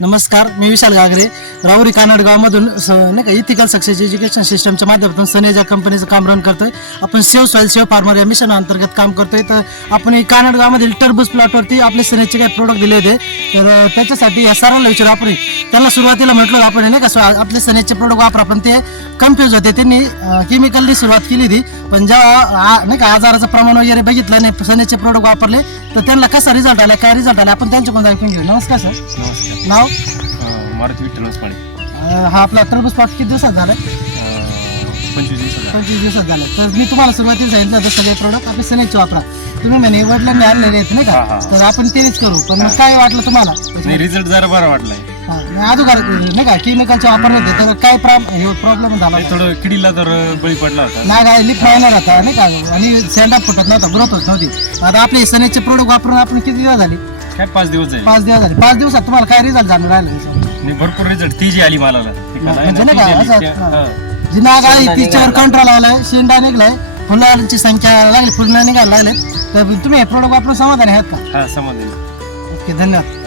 नमस्कार मी विशाल गागरे राहुरी कानडगावमधून स नाही का इथिकल सक्सेस एज्युकेशन सिस्टमच्या माध्यमातून सनेजा कंपनीचं काम रन करतोय. आपण सेव सॉईल सेव फार्मर या मिशन अंतर्गत काम करतोय. तर आपण हे कानडगावमधील टरबूज प्लॉटवरती आपले सनेजचे काही प्रोडक्ट दिले होते तर त्याच्यासाठी या सरांना विचारू. आपण त्यांना सुरुवातीला म्हटलं आपण नाही का आपले सनेजचे प्रोडक्ट वापरा पण ते कन्फ्यूज होते. त्यांनी केमिकलनी सुरुवात केली होती. पण जेव्हा नाही का आजाराचं प्रमाण वगैरे बघितलं नाही सनेजचे प्रोडक्ट वापरले तर त्यांना कसा रिझल्ट आला काय रिझल्ट आला आपण त्यांच्याकडून ऐकून घेऊ? नमस्कार सर नमस्कार. नाव? मारुती विठ्ठल हा आपला टरबूज प्लॉट किती दिवसात झाला? पंचवीस पंचवीस दिवसात झालं. तर मी तुम्हाला सुरुवातीला सांगितलं होतं सगळे प्रोडक्ट आपले सनेजचे वापरा. तुम्ही म्हणे वडिलांनी आणलेले आहेत नाही हा, का? हा. तर आपण तेच करू. पण मग काय वाटलं तुम्हाला? नाही रिझल्ट जरा बरा वाटलाय. हा, नाही, अगोदर नाही का? केमिकलचे वापर होते. तर काय प्रॉब्लेम झाला नाही, थोडं किडीला तर बळी पडला होता. नाग आहे लिप मायनर होता नाही का? आणि सँडअप फुटत नव्हता ग्रोथ होत नव्हती. आता आपले सनेजचे प्रोडक्ट वापरून आपण किती दिवस झाली? काय पाच दिवस आहे पाच दिवस झाले. पाच दिवसात तुम्हाला काय रिझल्ट जाणून राहिला? आणि भरपूर रिझल्ट ती जी आली मला म्हणजे नाही का? असं जी नाग आहे तिच्यावर कंट्रोल आलाय शेंडा निघलाय फुलांची संख्या लागली फुलं निघायला लागले तर तुम्ही हे प्रोडक्ट वापरून समाधानी आहात का? हा समज ओके धन्यवाद.